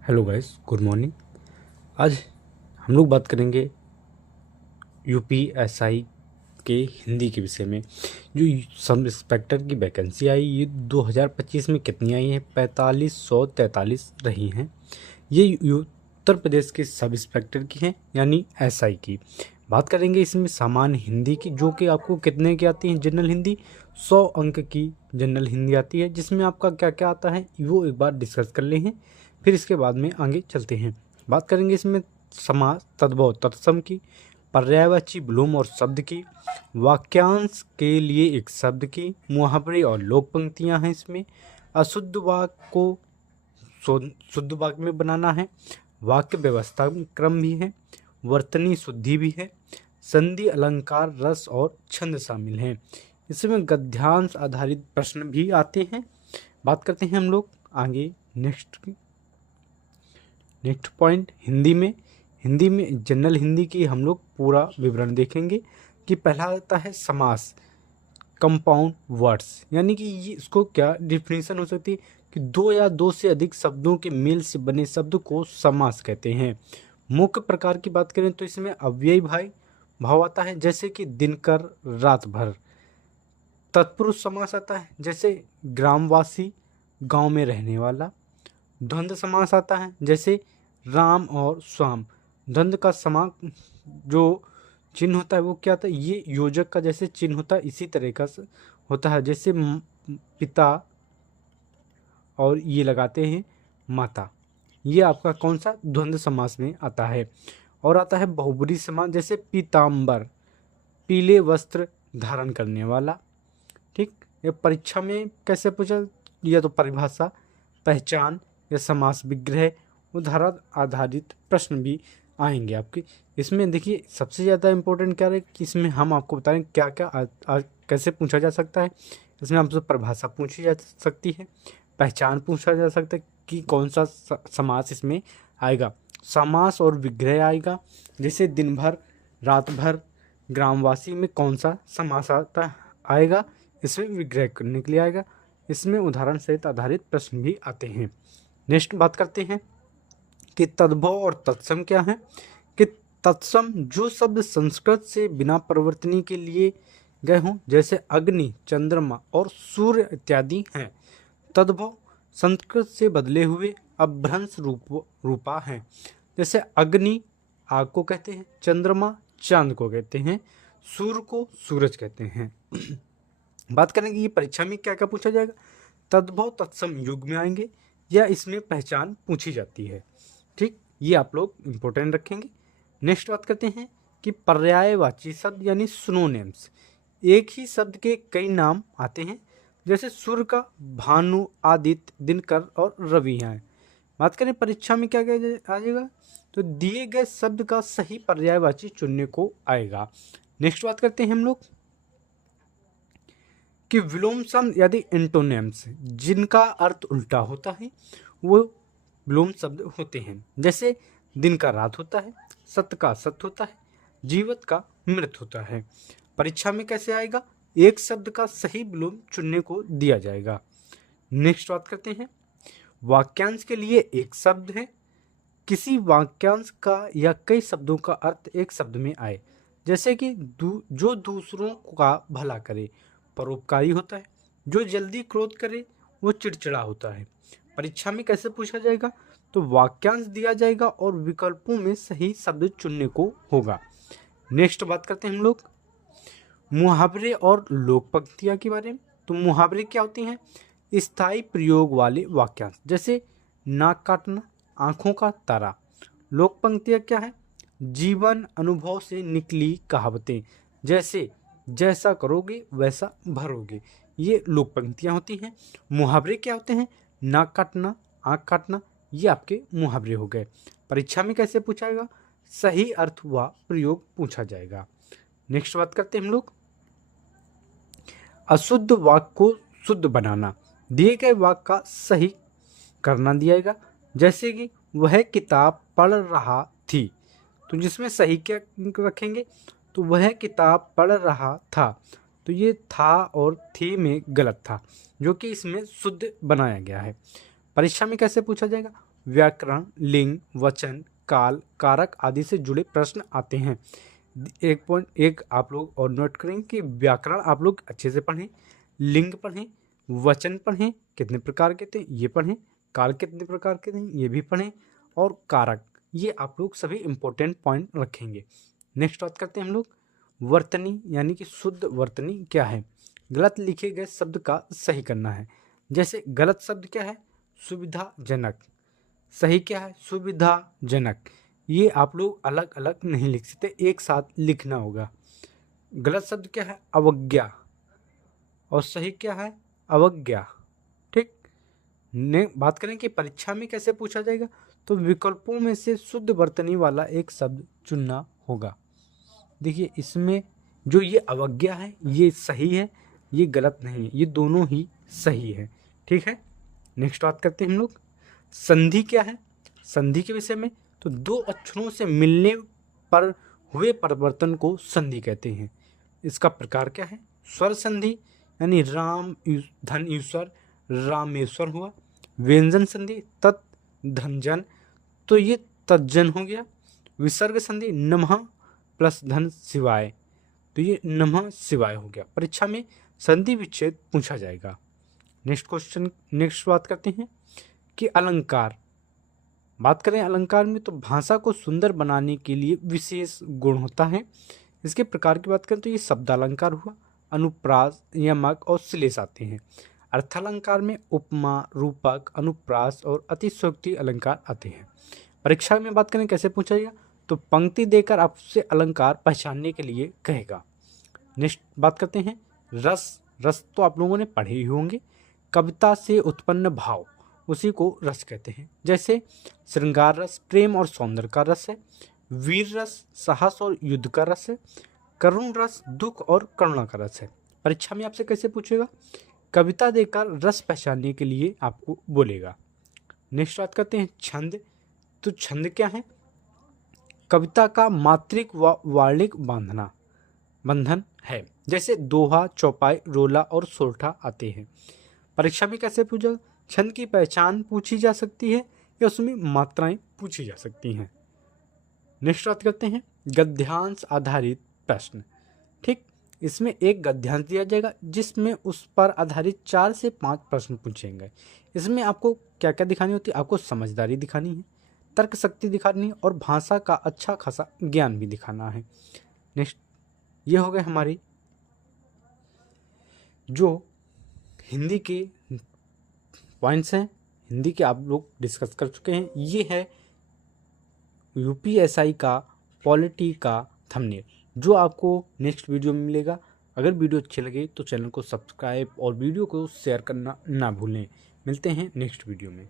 Hello guys, good morning. आज हम लोग बात करेंगे यूपीएसआई के हिंदी के विषय में। जो सब इंस्पेक्टर की वैकेंसी आई, ये 2025 में कितनी आई हैं? 4543 रही हैं। ये उत्तर प्रदेश के सब इंस्पेक्टर की हैं, यानी एसआई की। बात करेंगे इसमें सामान्य हिंदी की, जो कि आपको कितने की आती है? जनरल हिंदी 100 अंक की जनरल हिंदी आती है, जिसमें आपका क्या क्या आता है वो एक बार डिस्कस कर ले हैं, फिर इसके बाद में आगे चलते हैं। बात करेंगे इसमें समास, तद्भव, तत्सम की, पर्यायवाची विलोम और शब्द की, वाक्यांश के लिए एक शब्द की, मुहावरे और लोक पंक्तियाँ हैं इसमें, अशुद्ध वाक्य को शुद्ध वाक्य में बनाना है, वाक्य व्यवस्था क्रम भी है, वर्तनी शुद्धि भी है, संधि, अलंकार, रस और छंद शामिल हैं। इसमें गद्यांश आधारित प्रश्न भी आते हैं। बात करते हैं हम लोग आगे नेक्स्ट पॉइंट हिंदी में जनरल हिंदी की हम लोग पूरा विवरण देखेंगे कि पहला आता है समास, कंपाउंड वर्ड्स, यानी कि ये इसको क्या डिफिनेशन हो सकती है कि दो या दो से अधिक शब्दों के मेल से बने शब्द को समास कहते हैं। मुख्य प्रकार की बात करें तो इसमें अव्ययी भाव आता है, जैसे कि दिनकर, रात भर। तत्पुरुष समास आता है, जैसे ग्रामवासी, गांव में रहने वाला। द्वंद्व समास आता है, जैसे राम और श्याम। द्वंद्व का जो चिन्ह होता है वो क्या होता है? ये योजक का जैसे चिन्ह होता है, इसी तरह का होता है, जैसे पिता और ये लगाते हैं माता। ये आपका कौन सा? द्वंद्व समास में आता है। और आता है बहुब्रीहि समास, जैसे पीताम्बर, पीले वस्त्र धारण करने वाला। ठीक, ये परीक्षा में कैसे पूछा? या तो परिभाषा, पहचान या समास विग्रह, उदाहरण आधारित प्रश्न भी आएंगे आपके। इसमें देखिए सबसे ज़्यादा इम्पोर्टेंट क्या है कि इसमें हम आपको बता रहे हैं क्या क्या कैसे पूछा जा सकता है। इसमें आपसे परिभाषा पूछी जा सकती है, पहचान पूछा जा सकता है कि कौन सा समास इसमें आएगा, समास और विग्रह आएगा, जैसे दिन भर, रात भर, ग्रामवासी में कौन सा समास आता आएगा, इसमें विग्रह करने के लिए आएगा। इसमें उदाहरण सहित आधारित प्रश्न भी आते हैं। नेक्स्ट बात करते हैं कि तद्भव और तत्सम क्या है। कि तत्सम जो शब्द संस्कृत से बिना परिवर्तनी के लिए गए हों, जैसे अग्नि, चंद्रमा और सूर्य इत्यादि हैं। तद्भव संस्कृत से बदले हुए अभ्रंश रूपा हैं, जैसे अग्नि आग को कहते हैं, चंद्रमा चांद को कहते हैं, सूर्य को सूरज कहते हैं। बात करेंगे ये परीक्षा में क्या क्या पूछा जाएगा। तद्भव तत्सम युग में आएंगे या इसमें पहचान पूछी जाती है। ठीक, ये आप लोग इंपॉर्टेंट रखेंगे। नेक्स्ट बात करते हैं कि पर्यायवाची शब्द यानी सिनोनिम्स। एक ही शब्द के कई नाम आते हैं, जैसे सूर्य का भानु, आदित्य, दिनकर और रवि हैं। बात करें परीक्षा में क्या क्या आ जाएगा, तो दिए गए शब्द का सही पर्यायवाची चुनने को आएगा। नेक्स्ट बात करते हैं हम लोग कि विलोम शब्द यदि एंटोनिम्स, जिनका अर्थ उल्टा होता है, वो विलोम शब्द होते हैं। जैसे दिन का रात होता है, सत्य का सत्य होता है, जीवित का मृत होता है। परीक्षा में कैसे आएगा? एक शब्द का सही विलोम चुनने को दिया जाएगा। नेक्स्ट बात करते हैं, वाक्यांश के लिए एक शब्द है। किसी वाक्यांश का या कई शब्दों का अर्थ एक शब्द में आए, जैसे कि जो दूसरों का भला करे परोपकारी होता है, जो जल्दी क्रोध करे वो चिड़चिड़ा होता है। परीक्षा में कैसे पूछा जाएगा? तो वाक्यांश दिया जाएगा और विकल्पों में सही शब्द चुनने को होगा। नेक्स्ट बात करते हैं हम लोग मुहावरे और लोक पंक्तियां के बारे में। तो मुहावरे क्या होती हैं? स्थायी प्रयोग वाले वाक्यांश, जैसे नाक काटना, आंखों का तारा। लोक पंक्तियां क्या है? जीवन अनुभव से निकली कहावतें, जैसे जैसा करोगे वैसा भरोगे। ये लोक पंक्तियां होती हैं। मुहावरे क्या होते हैं? नाक काटना, आंख काटना, ये आपके मुहावरे हो गए। परीक्षा में कैसे पूछाएगा? सही अर्थ व प्रयोग पूछा जाएगा। नेक्स्ट बात करते हैं हम लोग अशुद्ध वाक्य को शुद्ध बनाना। दिए गए वाक्य का सही करना दिएगा, जैसे कि वह किताब पढ़ रहा थी, तो जिसमें सही क्या रखेंगे? तो वह किताब पढ़ रहा था, तो ये था और थी में गलत था, जो कि इसमें शुद्ध बनाया गया है। परीक्षा में कैसे पूछा जाएगा? व्याकरण, लिंग, वचन, काल, कारक आदि से जुड़े प्रश्न आते हैं। एक आप लोग और नोट करें कि व्याकरण आप लोग अच्छे से पढ़ें, लिंग पढ़ें, वचन पढ़ें कितने प्रकार के थे ये पढ़ें, काल कितने प्रकार के थे ये भी पढ़ें, और कारक, ये आप लोग सभी इंपॉर्टेंट पॉइंट रखेंगे। नेक्स्ट बात करते हैं हम लोग वर्तनी, यानी कि शुद्ध वर्तनी क्या है। गलत लिखे गए शब्द का सही करना है। जैसे गलत शब्द क्या है, सुविधाजनक, सही क्या है, सुविधाजनक। ये आप लोग अलग अलग नहीं लिख सकते, एक साथ लिखना होगा। गलत शब्द क्या है, अवज्ञा, और सही क्या है, अवज्ञा। ठीक, ने बात करें कि परीक्षा में कैसे पूछा जाएगा, तो विकल्पों में से शुद्ध वर्तनी वाला एक शब्द चुनना होगा। देखिए इसमें जो ये अवज्ञा है ये सही है, ये गलत नहीं है, ये दोनों ही सही है। ठीक है, नेक्स्ट बात करते हैं हम लोग संधि क्या है। संधि के विषय में तो दो अक्षरों से मिलने पर हुए परिवर्तन को संधि कहते हैं। इसका प्रकार क्या है, स्वर संधि यानी राम धन ईश्वर रामेश्वर हुआ। व्यंजन संधि तत् धन जन, तो ये तज्जन हो गया। विसर्ग संधि नमः प्लस धन शिवाय, तो ये नमः शिवाय हो गया। परीक्षा में संधि विच्छेद पूछा जाएगा। नेक्स्ट बात करते हैं कि अलंकार। बात करें अलंकार में तो भाषा को सुंदर बनाने के लिए विशेष गुण होता है। इसके प्रकार की बात करें तो ये शब्द अलंकार हुआ, अनुप्रास, यमक और श्लेष आते हैं। अर्थालंकार में उपमा, रूपक, अनुप्रास और अतिशयोक्ति अलंकार आते हैं। परीक्षा में बात करें कैसे पूछा जाएगा, तो पंक्ति देकर आपसे अलंकार पहचानने के लिए कहेगा। नेक्स्ट बात करते हैं रस। रस तो आप लोगों ने पढ़े ही होंगे, कविता से उत्पन्न भाव उसी को रस कहते हैं। जैसे श्रृंगार रस प्रेम और सौंदर्य का रस है, वीर रस साहस और युद्ध का रस है, करुण रस दुख और करुणा का रस है। परीक्षा में आपसे कैसे पूछेगा, कविता देकर रस पहचानने के लिए आपको बोलेगा। नेक्स्ट बात करते हैं छंद। तो छंद क्या है, कविता का मात्रिक व वार्णिक बंधन है। जैसे दोहा, चौपाई, रोला और सोरठा आते हैं। परीक्षा में कैसे पूछा, छंद की पहचान पूछी जा सकती है या उसमें मात्राएं पूछी जा सकती हैं। नेक्स्ट बात करते हैं गद्यांश आधारित प्रश्न। ठीक, इसमें एक गद्यांश दिया जाएगा जिसमें उस पर आधारित 4 से 5 प्रश्न पूछेंगे। इसमें आपको क्या क्या दिखानी होती है, आपको समझदारी दिखानी है, तर्क शक्ति दिखानी है और भाषा का अच्छा खासा ज्ञान भी दिखाना है। नेक्स्ट, ये हो गए हमारी जो हिंदी के पॉइंट्स हैं, हिंदी के आप लोग डिस्कस कर चुके हैं। ये है यूपीएसआई का पॉलिटी का थंबनेल जो आपको नेक्स्ट वीडियो में मिलेगा। अगर वीडियो अच्छी लगे तो चैनल को सब्सक्राइब और वीडियो को शेयर करना ना भूलें। मिलते हैं नेक्स्ट वीडियो में।